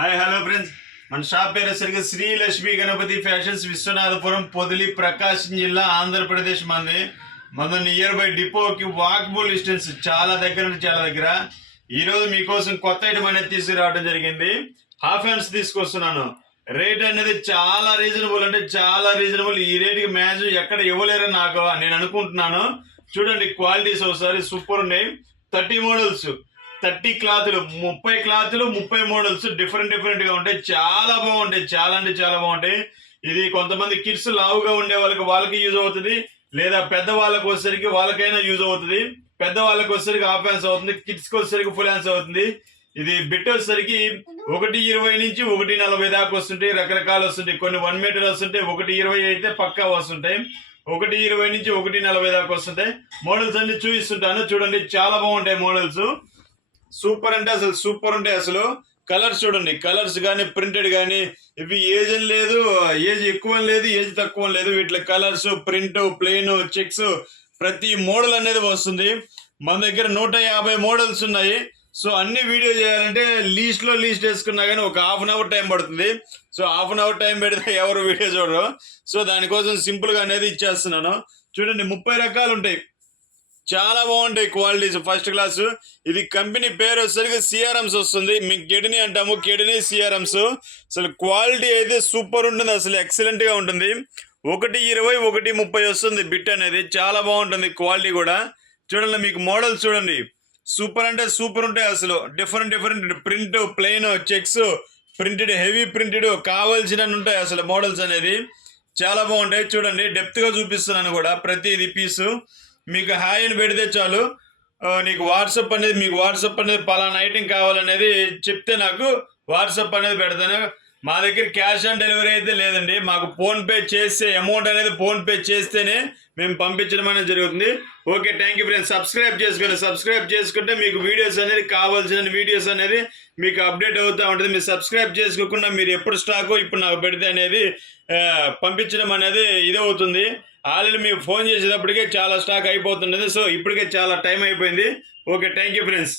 Hi hello friends, మన shop పేరు సరిగ్గా శ్రీ లక్ష్మీ గణపతి ఫ్యాషన్స్, విశ్వనాథపురం, పొదిలి, ప్రకాశం జిల్లా, ఆంధ్రప్రదేశ్. మన నియర్ బై డిపోకి వాకబుల్ డిస్టెన్స్, చాలా దగ్గర నుంచి చాలా దగ్గర. ఈరోజు మీకోసం కొత్త ఐటమ్ అనేది తీసుకురావడం జరిగింది. హాఫ్ హ్యాండ్స్ తీసుకొస్తున్నాను. రేట్ అనేది చాలా రీజనబుల్, అంటే చాలా రీజనబుల్. ఈ రేటుకి మ్యాచ్ ఎక్కడ ఇవ్వలేరని నేను అనుకుంటున్నాను. చూడండి క్వాలిటీస్ ఒకసారి సూపర్ ఉన్నాయి. 30 మోడల్స్, 30 క్లాతులు, 30 క్లాతులు, 30 మోడల్స్ డిఫరెంట్ గా ఉంటాయి. చాలా బాగుంటాయి, చాలా అంటే చాలా బాగుంటాయి. ఇది కొంతమంది కిడ్స్ లావుగా ఉండే వాళ్ళకి యూజ్ అవుతుంది, లేదా పెద్ద వాళ్ళకి వచ్చేసరికి వాళ్ళకైనా యూజ్ అవుతుంది. పెద్ద వాళ్ళకి వచ్చేసరికి హాఫ్ హ్యాండ్స్ అవుతుంది, కిడ్స్కి వచ్చేసరికి ఫుల్ హ్యాండ్స్ అవుతుంది. ఇది బిట్ వచ్చేసరికి 1.20 నుంచి 1.40 దాకా వస్తుంటాయి. రకరకాలు వస్తుంటాయి. కొన్ని 1 మీటర్ వస్తుంటాయి, 1.20 అయితే పక్కా వస్తుంటాయి. 1.20 నుంచి 1.40 దాకా వస్తుంటాయి. మోడల్స్ అన్ని చూపిస్తుంటాను, చూడండి. చాలా బాగుంటాయి మోడల్స్. సూపర్ అంటే అసలు సూపర్ ఉంటాయి. అసలు కలర్స్ చూడండి, కలర్స్ కానీ ప్రింటెడ్ కానీ, ఇవి ఏజ్ లేదు, ఏజ్ ఎక్కువ లేదు, ఏజ్ తక్కువ లేదు. వీటిలో కలర్స్, ప్రింట్, ప్లెయిన్, చెక్స్, ప్రతి మోడల్ అనేది వస్తుంది. మన దగ్గర 150 మోడల్స్ ఉన్నాయి. సో అన్ని వీడియో చేయాలంటే లీస్ట్ వేసుకున్నా కానీ ఒక హాఫ్ అన్ అవర్ టైం పడుతుంది. So half an hour time పెడితే ఎవరు వీడియో చూడరు. సో దానికోసం సింపుల్గా అనేది ఇచ్చేస్తున్నాను. చూడండి 30 రకాలు ఉంటాయి, చాలా బాగుంటాయి క్వాలిటీస్, ఫస్ట్ క్లాస్. ఇది కంపెనీ పేరు వచ్చేసరికి సిఆర్ఎంస్ వస్తుంది. మీకు కెడిని అంటాము, కెడిని సిఆర్ఎంస్. అసలు క్వాలిటీ అయితే సూపర్ ఉంటుంది, అసలు ఎక్సలెంట్ గా ఉంటుంది. 1.20, 1.30 వస్తుంది బిట్ అనేది. చాలా బాగుంటుంది క్వాలిటీ కూడా. చూడండి, మీకు మోడల్స్ చూడండి, సూపర్ అంటే సూపర్ ఉంటాయి. అసలు different print, plain, checks, printed, heavy printed, కావాల్సిన ఉంటాయి అసలు మోడల్స్ అనేది. చాలా బాగుంటాయి. చూడండి, డెప్త్ గా చూపిస్తున్నాను కూడా ప్రతిది పీసు. మీకు హాయ్ అని పెడితే చాలు, మీకు వాట్సాప్ అనేది పలానా ఐటెం కావాలనేది చెప్తే నాకు వాట్సాప్ అనేది పెడతాను. మా దగ్గర క్యాష్ ఆన్ డెలివరీ అయితే లేదండి. మాకు ఫోన్పే చేస్తే, అమౌంట్ అనేది ఫోన్పే చేస్తేనే మేము పంపించడం అనేది జరుగుతుంది. Okay, thank you friends. Subscribe చేసుకుంటే మీకు వీడియోస్ అనేది, కావాల్సిన వీడియోస్ అనేది మీకు అప్డేట్ అవుతూ ఉంటుంది. మీరు సబ్స్క్రైబ్ చేసుకోకుండా మీరు ఎప్పుడు స్టాక్ ఇప్పుడు నాకు పెడితే అనేది పంపించడం అనేది ఇది అవుతుంది. ఆల్రెడీ మీకు ఫోన్ చేసేటప్పటికే చాలా స్టాక్ అయిపోతున్నది. సో ఇప్పటికే చాలా టైం అయిపోయింది. Okay, thank you friends.